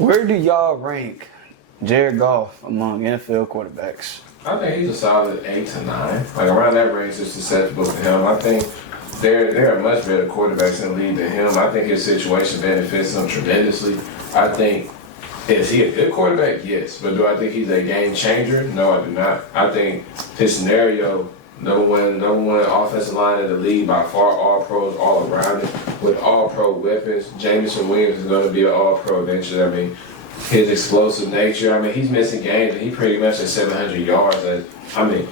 Where do y'all rank Jared Goff among NFL quarterbacks? I think he's a solid 8 to 9. Like around that range is acceptable for him. I think there are much better quarterbacks in the league than him. I think his situation benefits him tremendously. I think, is he a good quarterback? Yes. But do I think he's a game changer? No, I do not. I think his scenario, number one offensive line in the league by far, all pros all around it, with all pro weapons. Jamison Williams is going to be an all pro eventually. I mean, his explosive nature. I mean, he's missing games and he pretty much at 700 yards. I mean,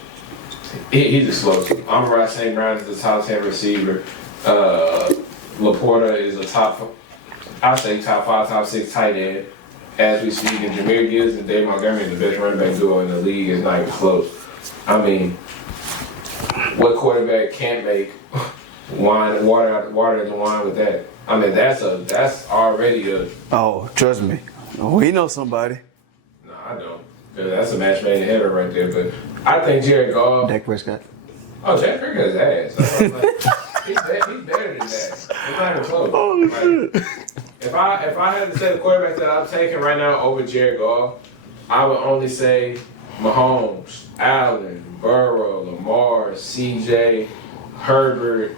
he's explosive. Omari St. Brown is the top 10 receiver. Laporta is a top 5, top 6 tight end. As we speak, and Jahmyr Gibbs and Dave Montgomery is the best running back duo in the league. It's not even close. I mean, what quarterback can't make water in the wine with that? I mean, that's already a. Oh, trust me, we know somebody. No, I don't. That's a match made in heaven right there. But I think Jared Goff. Dak Prescott. Oh, Dak Prescott's ass. He's better than that. It's not even close. Oh shit. If I had to say the quarterback that I'm taking right now over Jared Goff, I would only say Mahomes, Allen, Burrow, Lamar, CJ, Herbert,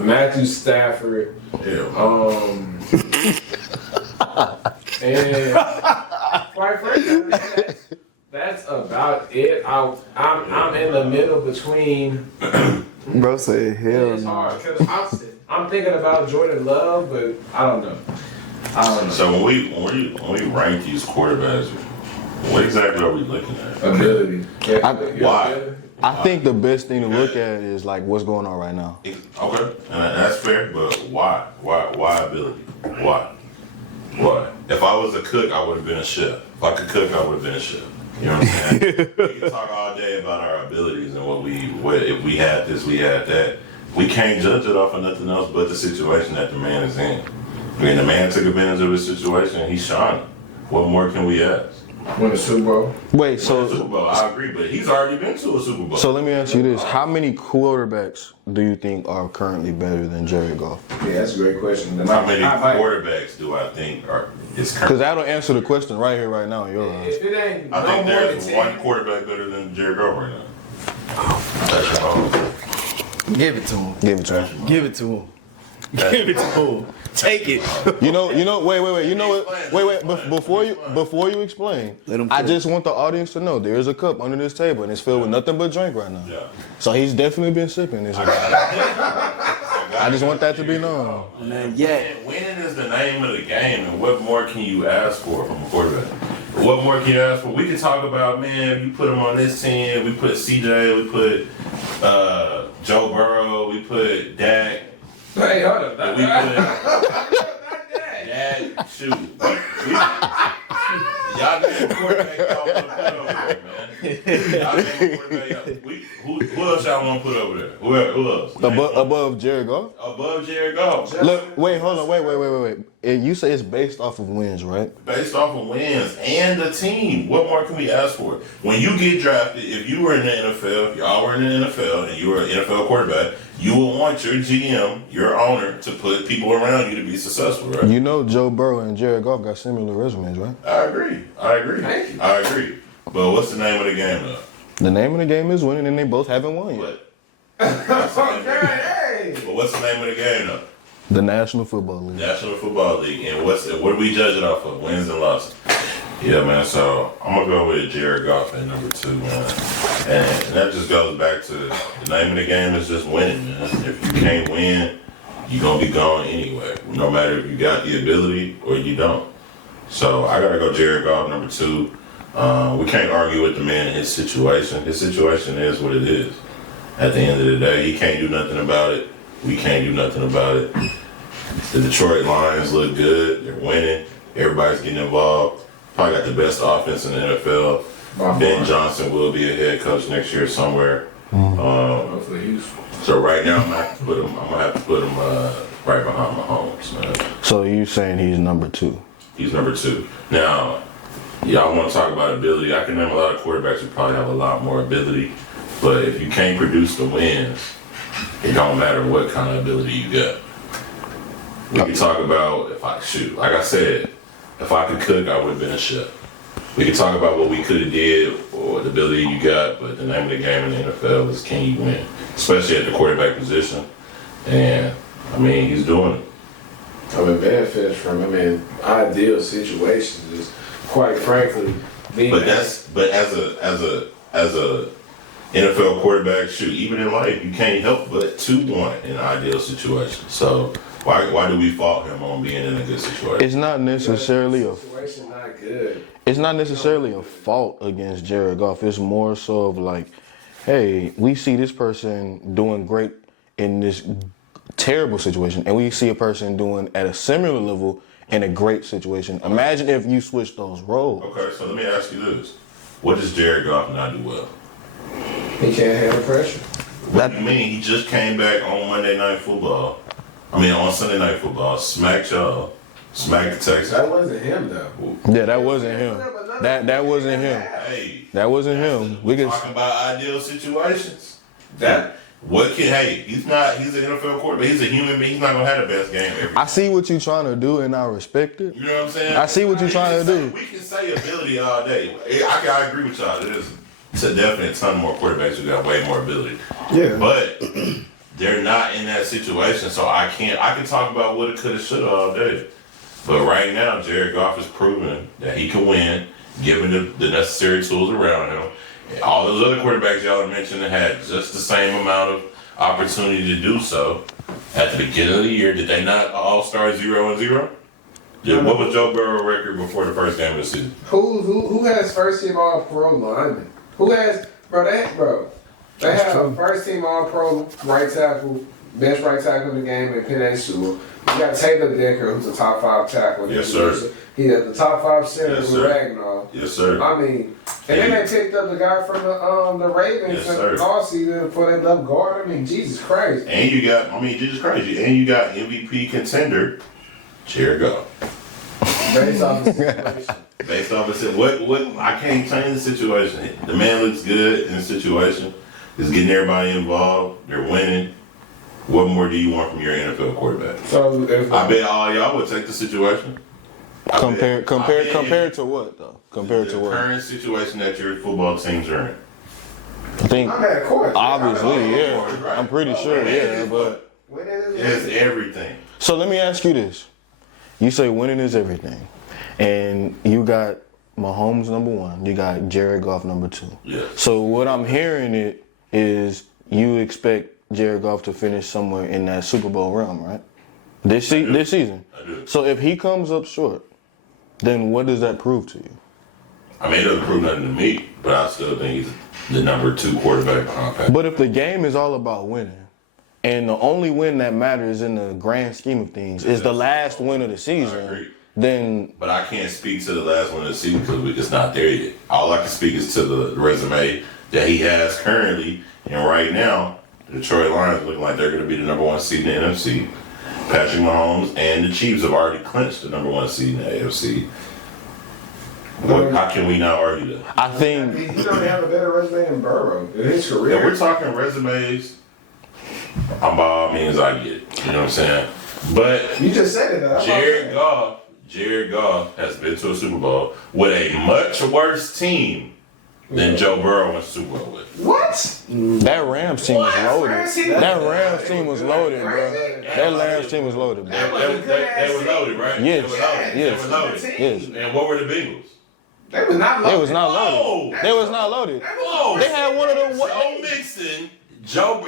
Matthew Stafford, and quite frankly, that's about it. I'm in the middle between. Bro said hell It's no. hard because I'm thinking about Jordan Love, but I don't know. So when we rank these quarterbacks, what exactly are we looking at? Ability. Why? I think the best thing to look at is like what's going on right now. Okay, and that's fair, but why? Why ability? Why? If I was a cook, I would have been a chef. If I could cook, I would have been a chef. You know what I'm saying? We can talk all day about our abilities and what if we had this, we had that. We can't judge it off of nothing else but the situation that the man is in. I mean, the man took advantage of his situation. He's shining. What more can we ask? Win a Super Bowl. Wait, Super so Bowl, I agree, but he's already been to a Super Bowl. so let me ask you this: how many quarterbacks do you think are currently better than Jared Goff? Yeah, that's a great question. How many quarterbacks do I think is current? Because that'll answer the question right here, right now in your eyes. If it ain't I no think more there's than one 10, quarterback better than Jared Goff right now. That's your own. Give it to him. Give it to him. Give it to him. Give it to him. Take it. Wait. You know what? Wait. Before you explain, Let him I cook. just want the audience to know there is a cup under this table and it's filled with nothing but drink right now. Yeah. So he's definitely been sipping this. I just want that to be known. Man, yeah. Winning is the name of the game, and what more can you ask for from a quarterback? What more can you ask for? We can talk about, man, you put him on this team, we put CJ, we put Joe Burrow, we put Dak. Hey, hold up. We put Dak, shoot. Y'all get a quarterback y'all want to put over there, man. Y'all get a quarterback. Who else y'all want to put over there? Who else? Above Jared Goff? Above Jared Goff. Look, wait, hold on, wait. And you say it's based off of wins, right? Based off of wins and the team. What more can we ask for? When you get drafted, if you were in the NFL, if y'all were in the NFL and you were an NFL quarterback, you will want your GM, your owner, to put people around you to be successful, right? You know Joe Burrow and Jared Goff got similar resumes, right? I agree. Thank you. I agree. But what's the name of the game, though? The name of the game is winning, and they both haven't won yet. What? Hey. But what's the name of the game, though? The National Football League. National Football League. And what do we judge it off of? Wins and losses. Yeah, man. So I'm gonna go with Jared Goff at number 2, man. And that just goes back to the name of the game is just winning, man. If you can't win, you're gonna be gone anyway. No matter if you got the ability or you don't. So I gotta go Jared Goff number 2. We can't argue with the man in his situation. His situation is what it is. At the end of the day, he can't do nothing about it. We can't do nothing about it. The Detroit Lions look good. They're winning. Everybody's getting involved. Probably got the best offense in the NFL. Ben Johnson will be a head coach next year somewhere. So right now, I'm gonna have to put him right behind Mahomes, man. So you saying he's number 2? He's number 2. Now, y'all want to talk about ability? I can name a lot of quarterbacks who probably have a lot more ability, but if you can't produce the wins, it don't matter what kind of ability you got. We can talk about like I said, if I could cook, I would have been a chef. We can talk about what we could have did or the ability you got, but the name of the game in the NFL is can you win, especially at the quarterback position. And I mean, he's doing it. I mean, benefits from, ideal situations is, quite frankly, being. But as a NFL quarterback, even in life, you can't help but to want an ideal situation. So why do we fault him on being in a good situation? It's not necessarily a situation not good. It's not necessarily a fault against Jared Goff. It's more so of like, hey, we see this person doing great in this terrible situation, and we see a person doing at a similar level in a great situation. Imagine if you switch those roles. Okay, so let me ask you this: what does Jared Goff not do well? He can't handle pressure. What do you mean? He just came back on Monday Night Football. On Sunday Night Football, smacked y'all, smacked the Texans. That wasn't him though. Yeah, that wasn't him. That wasn't him. Hey, That wasn't him. We can talking about ideal situations. That He's an NFL quarterback. He's a human being. He's not gonna have the best game ever. I see what you're trying to do, and I respect it. You know what I'm saying? I see what you're trying to do. We can say ability all day. I agree with y'all. There's definitely a ton more quarterbacks who got way more ability. Yeah. But they're not in that situation, so I can talk about what it could have, should have all day. But right now, Jared Goff has proven that he can win, given the necessary tools around him. And all those other quarterbacks y'all mentioned had just the same amount of opportunity to do so. At the beginning of the year, did they not all start 0-0? Yeah, what was Joe Burrow's record before the first game of the season? Who has first team all pro linemen? Who has They have a first team all pro right tackle, best right tackle in the game, and Penei Sewell. You got Taylor Decker, who's a top 5 tackle. Yes, sir. He has the top 5 center Yes, with sir. Ragnar. Yes, sir. And then they picked up the guy from the Ravens Yes, in sir. the offseason for that left guard. Jesus Christ. And you got, Jesus crazy. And you got MVP contender, Jared Goff. Based off the situation. Based off of what I can't change the situation. The man looks good in the situation. He's getting everybody involved. They're winning. What more do you want from your NFL quarterback? So if I bet all y'all would take the situation. Compared to what though? Compared the to what? current situation that your football teams are in. I think I'm at court. obviously, yeah. I'm pretty sure, yeah. But It's everything. so let me ask you this: you say winning is everything, and you got Mahomes number 1, you got Jared Goff number 2. Yeah. So what I'm hearing is you expect Jared Goff to finish somewhere in that Super Bowl realm, right? This season. I do. So if he comes up short, then what does that prove to you? It doesn't prove nothing to me, but I still think he's the number 2 quarterback behind Pat. But if the game is all about winning, and the only win that matters in the grand scheme of things is the last win of the I season, agree. then But I can't speak to the last one of the season because it's not there yet. All I can speak is to the resume that he has currently. And right now, the Detroit Lions looking like they're going to be the number 1 seed in the NFC. Patrick Mahomes and the Chiefs have already clinched the number 1 seed in the AFC. How can we not argue that? I think He don't have a better resume than Burrow in his If career. we're talking resumes, by all means, I get it. You know what I'm saying? But You just said it. That's what I'm saying. Jared Goff has been to a Super Bowl with a much worse team than Joe Burrow went to Super Bowl with. What? that Rams team was loaded. Rams team- That Rams team was loaded, bro. That Rams team was loaded, bro. They were loaded, right? Yes. They were loaded. Yes. They were loaded. Yes. And what were the Bengals? They was not loaded. They was not Whoa. loaded. They was not loaded. Whoa. They had one of the Joe Mixon.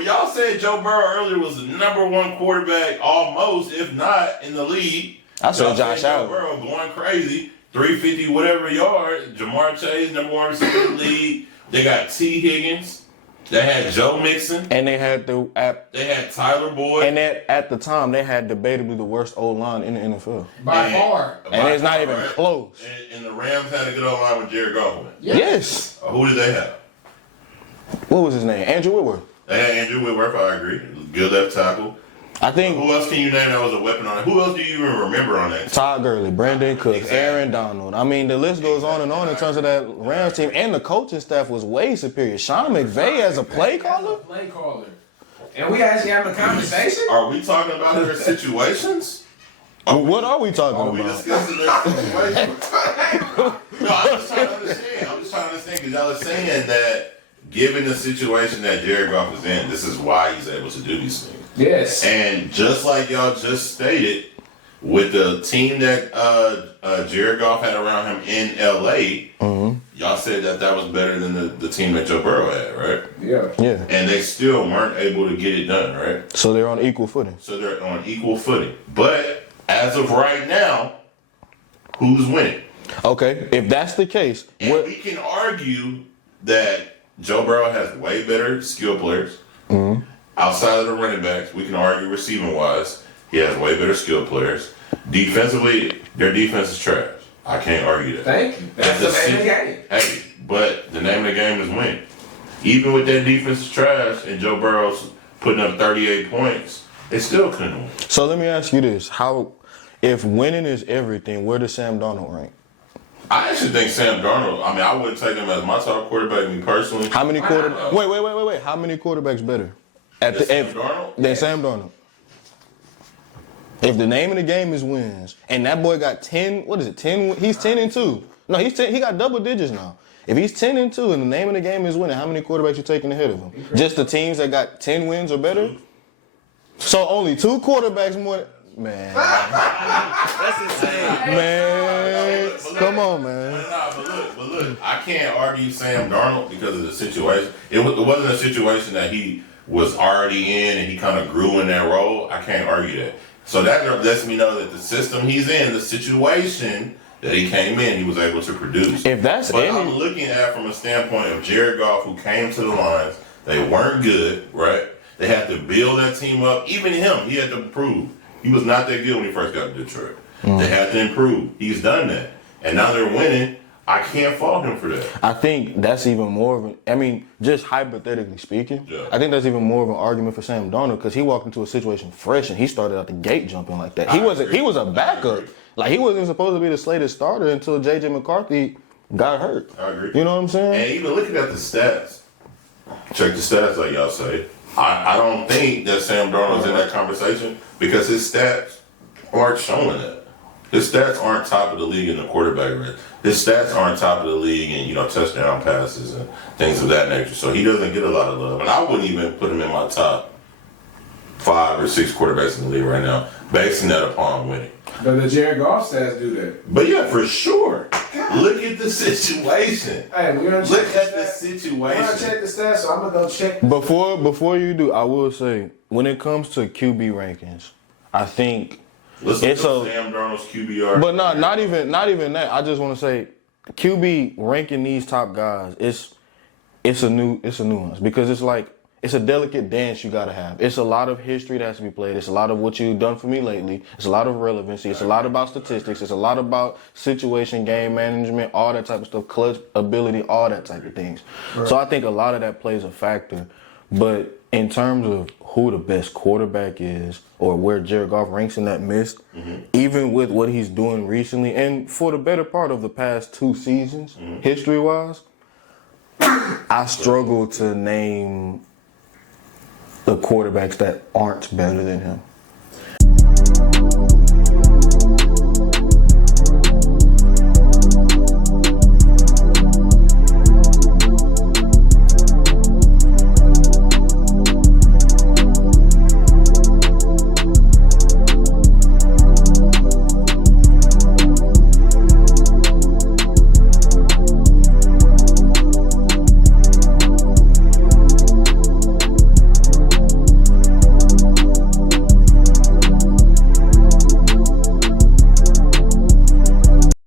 Y'all said Joe Burrow earlier was the number 1 quarterback, almost, if not, in the league. I said Y'all Josh Joe Allen. Burrow going crazy, 350 whatever yards. Jamar Chase, number 1 receiver in the league. They got T. Higgins. They had Joe Mixon. And they had They had Tyler Boyd. and at the time they had debatably the worst O line in the NFL. By far. And it's not even close. And the Rams had a good old line with Jared Goff went. Yes. Who did they have? What was his name? Andrew Whitworth. They had Andrew Whitworth, I agree. Good left tackle. I think Who else can you name that was a weapon on it? Who else do you even remember on that team? Todd Gurley, Brandon Cooks, Exactly. Aaron Donald. I mean, the list goes on in terms of that Rams team, and the coaching staff was way superior. Sean McVay as a play caller? Play caller. And we actually having a conversation? Are we talking about their situations? Well, what are we talking Are we about? discussing that situation? No, I'm just trying to understand. I'm just trying to understand because y'all are saying that given the situation that Jared Goff is in, this is why he's able to do these things. Yes. And just like y'all just stated, with the team that Jared Goff had around him in LA, y'all said that was better than the team that Joe Burrow had, right? Yeah. Yeah. And they still weren't able to get it done, right? So they're on equal footing. So they're on equal footing. But as of right now, who's winning? Okay, if that's the case, And we can argue that Joe Burrow has way better skill players. Outside of the running backs, we can argue receiving wise, he has way better skill players. Defensively, their defense is trash. I can't argue that. Thank you. That's the name of the game. Hey, but the name of the game is win. Even with that defense is trash and Joe Burrow's putting up 38 points, they still couldn't win. so let me ask you this: if winning is everything, where does Sam Darnold rank? I actually think Sam Darnold, I mean, I wouldn't take him as my top quarterback, me personally. How many quarterbacks? Wait. How many quarterbacks better Sam Darnold? than Sam Darnold? If the name of the game is wins, and that boy got 10, what is it? 10. He's 10-2. No, he's 10. He got double digits now. If he's 10-2, and the name of the game is winning, how many quarterbacks you taking ahead of him? Just the teams that got 10 wins or better. So only 2 quarterbacks more. Man, That's insane. man, come on, man. But look, I can't argue Sam Darnold because of the situation. It wasn't a situation that he was already in and he kind of grew in that role. I can't argue that. So that lets me know that the system he's in, the situation that he came in, he was able to produce. If that's But any, I'm looking at from a standpoint of Jared Goff, who came to the Lions. They weren't good, right? They had to build that team up. Even him, he had to prove. He was not that good when he first got to Detroit. They had to improve. He's done that. And now they're winning. I can't fault him for that. I think that's even more of an, I mean, just hypothetically speaking, Yeah. I think that's even more of an argument for Sam Darnold because he walked into a situation fresh and he started out the gate jumping like that. He was a backup. Like he wasn't supposed to be the slated starter until JJ McCarthy got hurt. I agree. You know what I'm saying? And even looking at the stats, check the stats like y'all say. I don't think that Sam Darnold's in that conversation because his stats aren't showing that. His stats aren't top of the league in the quarterback race. His stats aren't top of the league in, touchdown passes and things of that nature. So he doesn't get a lot of love. And I wouldn't even put him in my top 5 or 6 quarterbacks in the league right now, basing that upon winning. But the Jared Goff stats do that. But yeah, for sure. Look at the situation. Hey, we're gonna check Look at the We're gonna situation. check the stats, so I'm gonna go check. Before you do, I will say when it comes to QB rankings, I think Let's look It's at a- Sam Darnold's QBR. But not even that. I just want to say, QB ranking these top guys. It's a nuance because it's a delicate dance you gotta have. It's a lot of history that has to be played. It's a lot of what you've done for me lately. It's a lot of relevancy. It's a lot about statistics. It's a lot about situation, game management, all that type of stuff, clutch ability, all that type of things. Right. So I think a lot of that plays a factor. But in terms of who the best quarterback is or where Jared Goff ranks in that mist, even with what he's doing recently and for the better part of the past 2 seasons, history-wise, I struggle to name the quarterbacks that aren't better than him.